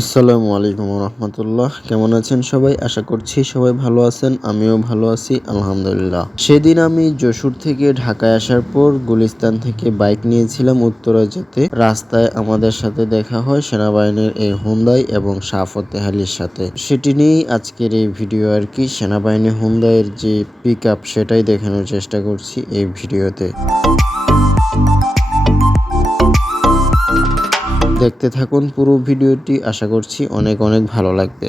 আসসালামু আলাইকুম রহমতুল্লাহ কেমন আছেন সবাই? আশা করছি সবাই ভালো আছেন, আমিও ভালো আছি, আলহামদুলিল্লাহ। সেদিন আমি যশোর থেকে ঢাকায় আসার পর গুলিস্তান থেকে বাইক নিয়েছিলাম উত্তরা যেতে। রাস্তায় আমাদের সাথে দেখা হয় সেনাবাহিনীর এই হুন্দাই এবং সাফতে আলীর সাথে। সেটি নিয়েই আজকের এই ভিডিও আর কি। সেনাবাহিনী হুন্দাইয়ের যে পিক আপ সেটাই দেখানোর চেষ্টা করছি এই ভিডিওতে। দেখতে থাকুন পুরো ভিডিওটি। আশা করছি অনেক অনেক ভালো লাগবে।